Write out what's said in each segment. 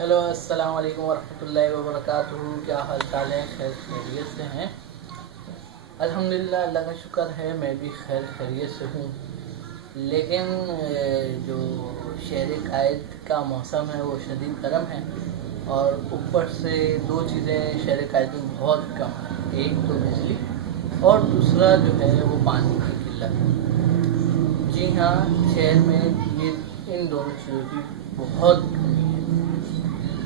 Hello, السلام علیکم ورحمۃ اللہ وبرکاتہ. کیا حال چال ہے؟ خیر خیریت سے ہیں؟ الحمدللہ، اللہ کا شکر ہے میں بھی خیر خیریت سے ہوں. لیکن جو شہر قائد کا موسم ہے وہ شدید گرم ہے، اور اوپر سے دو چیزیں شہر قائد میں بہت کم ہیں. ایک تو بجلی، اور دوسرا جو ہے وہ پانی کی قلت. جی ہاں، شہر میں ان دونوں چیزوں کی بہت کمی ہے.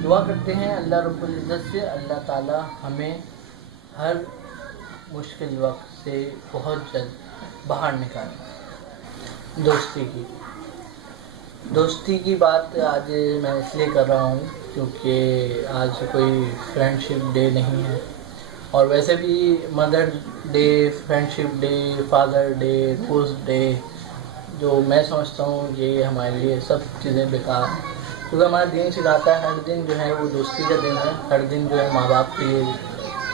دعا کرتے ہیں اللہ رب العزت سے اللہ تعالی ہمیں ہر مشکل وقت سے بہت جلد باہر نکالے. دوستی کی بات آج میں اس لیے کر رہا ہوں کیونکہ آج کوئی فرینڈ شپ ڈے نہیں ہے، اور ویسے بھی مدر ڈے، فرینڈ شپ ڈے، فادر ڈے، روز ڈے جو میں سمجھتا ہوں یہ ہمارے لیے سب چیزیں بیکار ہیں. کیونکہ ہمارا دین سکھاتا ہے ہر دن جو ہے وہ دوستی کا دن ہے. ہر دن جو ہے ماں باپ کے لیے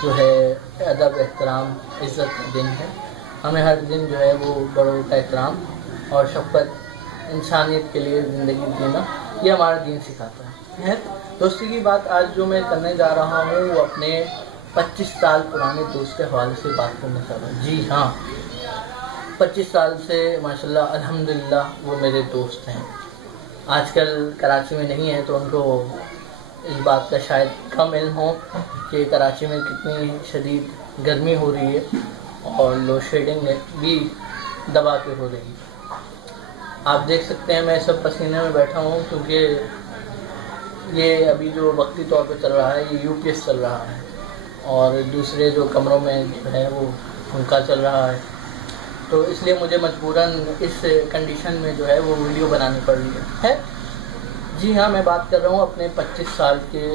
جو ہے ادب، احترام، عزت کا دن ہے. ہمیں ہر دن جو ہے وہ بڑوں کا احترام اور شفقت، انسانیت کے لیے زندگی جینا، یہ ہمارا دین سکھاتا ہے. دوستی کی بات آج جو میں کرنے جا رہا ہوں وہ اپنے 25 سال پرانے دوست کے حوالے سے بات کرنا چاہ رہا ہوں. جی ہاں، 25 سال سے ماشاءاللہ الحمدللہ وہ میرے دوست ہیں. آج کل کراچی میں نہیں ہے تو ان کو اس بات کا شاید کم علم ہو کہ کراچی میں کتنی شدید گرمی ہو رہی ہے اور لوڈ شیڈنگ بھی دبا کے ہو رہی ہے. آپ دیکھ سکتے ہیں میں سب پسینے میں بیٹھا ہوں کیونکہ یہ ابھی جو وقتی طور پہ چل رہا ہے یہ یو پی ایس چل رہا ہے، اور دوسرے جو کمروں میں جو ہے وہ پنکھا چل رہا ہے. تو اس لیے مجھے مجبوراً اس کنڈیشن میں جو ہے وہ ویڈیو بنانی پڑ رہی ہے. جی ہاں، میں بات کر رہا ہوں اپنے 25 سال کے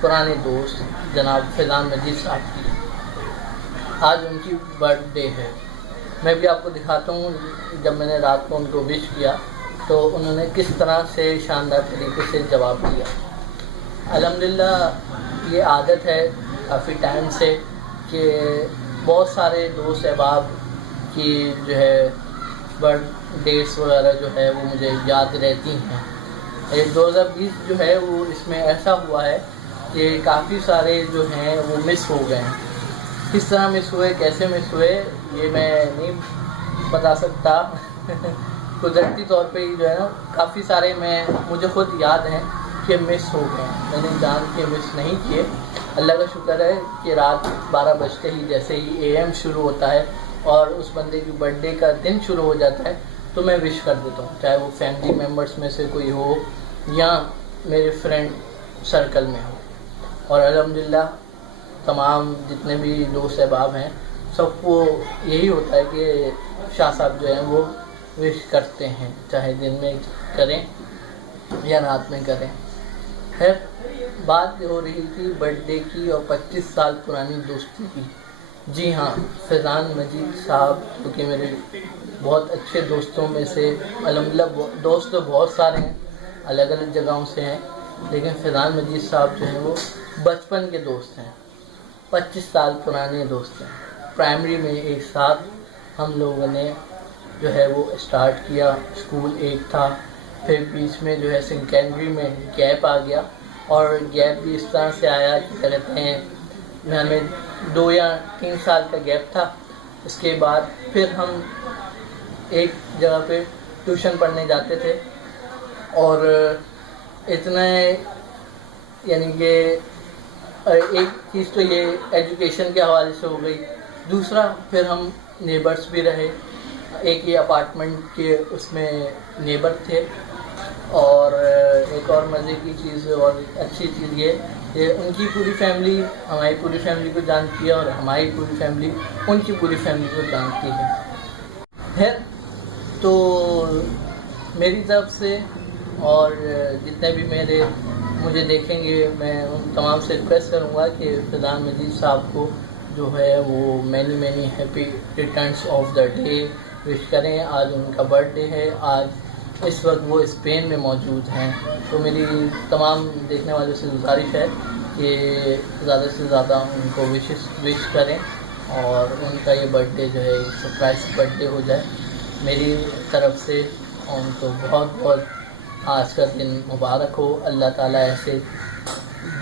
پرانے دوست جناب فیضان مجید صاحب کی. آج ان کی برتھ ڈے ہے. میں بھی آپ کو دکھاتا ہوں جب میں نے رات کو ان کو وش کیا تو انہوں نے کس طرح سے شاندار طریقے سے جواب دیا. الحمدللہ یہ عادت ہے کافی ٹائم سے کہ بہت سارے دوست احباب کی جو ہے برتھ ڈیٹس وغیرہ جو ہے وہ مجھے یاد رہتی ہیں. 2020 جو ہے وہ اس میں ایسا ہوا ہے کہ کافی سارے جو ہیں وہ مس ہو گئے ہیں. کس طرح مس ہوئے، کیسے مس ہوئے یہ میں نہیں بتا سکتا. قدرتی طور پہ ہی جو ہے نا کافی سارے مجھے خود یاد ہیں کہ مس ہو گئے ہیں. میں نے جان کے مس نہیں کیے. اللہ کا شکر ہے کہ رات 12 بجتے ہی جیسے ہی AM شروع ہوتا ہے اور اس بندے کی برتھ ڈے کا دن شروع ہو جاتا ہے تو میں وش کر دیتا ہوں، چاہے وہ فیملی ممبرس میں سے کوئی ہو یا میرے فرینڈ سرکل میں ہو. اور الحمدللہ تمام جتنے بھی دوست احباب ہیں سب کو یہی ہوتا ہے کہ شاہ صاحب جو ہیں وہ وش کرتے ہیں، چاہے دن میں کریں یا رات میں کریں. خیر، بات ہو رہی تھی برتھ ڈے کی اور 25 سال پرانی دوستی کی. جی ہاں، فیضان مجید صاحب کیونکہ میرے بہت اچھے دوستوں میں سے الحمدللہ دوست تو بہت سارے ہیں، الگ الگ جگہوں سے ہیں، لیکن فیضان مجید صاحب جو ہیں وہ بچپن کے دوست ہیں. 25 سال پرانے دوست ہیں. پرائمری میں ایک ساتھ ہم لوگوں نے جو ہے وہ اسٹارٹ کیا، اسکول ایک تھا، پھر بیچ میں جو ہے سیکنڈری میں گیپ آ گیا، اور گیپ بھی اس طرح سے آیا کہ کیا کہتے ہیں ہمیں 2 یا 3 سال کا گیپ تھا. اس کے بعد پھر ہم ایک جگہ پہ ٹیوشن پڑھنے جاتے تھے، اور اتنا یعنی کہ ایک چیز تو یہ ایجوکیشن کے حوالے سے ہو گئی. دوسرا پھر ہم نیبرس بھی رہے، ایک ہی اپارٹمنٹ کے اس میں نیبر تھے. اور ایک اور مزے کی چیز اور اچھی چیز یہ کہ ان کی پوری فیملی ہماری پوری فیملی کو جانتی ہے اور ہماری پوری فیملی ان کی پوری فیملی کو جانتی ہے. تو میری طرف سے اور جتنے بھی مجھے دیکھیں گے میں ان تمام سے ریکویسٹ کروں گا کہ فیضان مجید صاحب کو جو ہے وہ many happy returns of the day wish کریں. آج ان کا برتھ ڈے ہے. آج اس وقت وہ اسپین میں موجود ہیں. تو میری تمام دیکھنے والوں سے گزارش ہے کہ زیادہ سے زیادہ ان کو وش کریں اور ان کا یہ برتھ ڈے جو ہے سرپرائز برتھ ڈے ہو جائے. میری طرف سے ان کو بہت آج کا دن مبارک ہو. اللہ تعالیٰ ایسے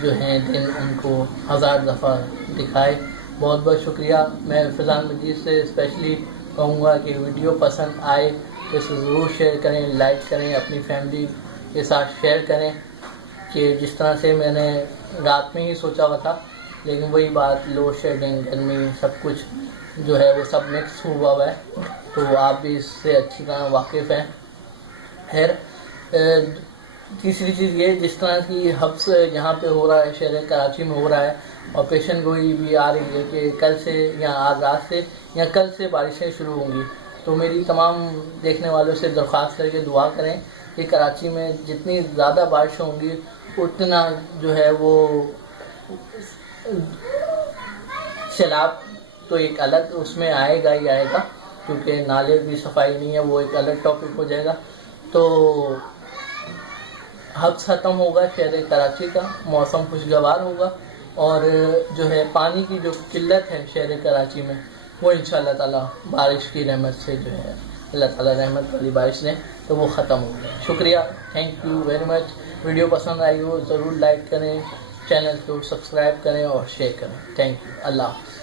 جو ہیں دن ان کو 1000 دفعہ دکھائے. بہت بہت شکریہ. میں فیضان مجید سے اسپیشلی کہوں گا کہ ویڈیو پسند آئے تو اسے ضرور شیئر کریں, لائک کریں, اپنی فیملی کے ساتھ شیئر کریں. کہ جس طرح سے میں نے رات میں ہی سوچا ہوا تھا, لیکن وہی بات لوڈ شیڈنگ, گرمی, سب کچھ جو ہے وہ سب مکس ہوا ہے, تو آپ بھی اس سے اچھی طرح واقف ہیں. خیر, تیسری چیز یہ, جس طرح کی حبس یہاں پہ ہو رہا ہے, شہر کراچی میں ہو رہا ہے, اور پیشن گوئی بھی آ رہی ہے کہ کل سے یا آج رات سے یا کل سے بارشیں شروع ہوں گی. تو میری تمام دیکھنے والوں سے درخواست کر کے دعا کریں کہ کراچی میں جتنی زیادہ بارشیں ہوں گی اتنا جو ہے وہ سیلاب تو ایک الگ اس میں آئے گا ہی آئے گا, کیونکہ نالے بھی صفائی نہیں ہے, وہ ایک الگ ٹاپک ہو جائے گا. تو حبس ختم ہوگا شہر کراچی کا, موسم خوشگوار ہوگا, اور جو ہے پانی کی جو قلت ہے شہر کراچی میں وہ انشاءاللہ تعالیٰ بارش کی رحمت سے جو ہے اللہ تعالیٰ رحمت والی بارش دیں تو وہ ختم ہو گیا. شکریہ, thank you very much. Video پسند آئی ہو ضرور لائک کریں, چینل کو سبسکرائب کریں اور شیئر کریں. Thank you. اللہ حافظ.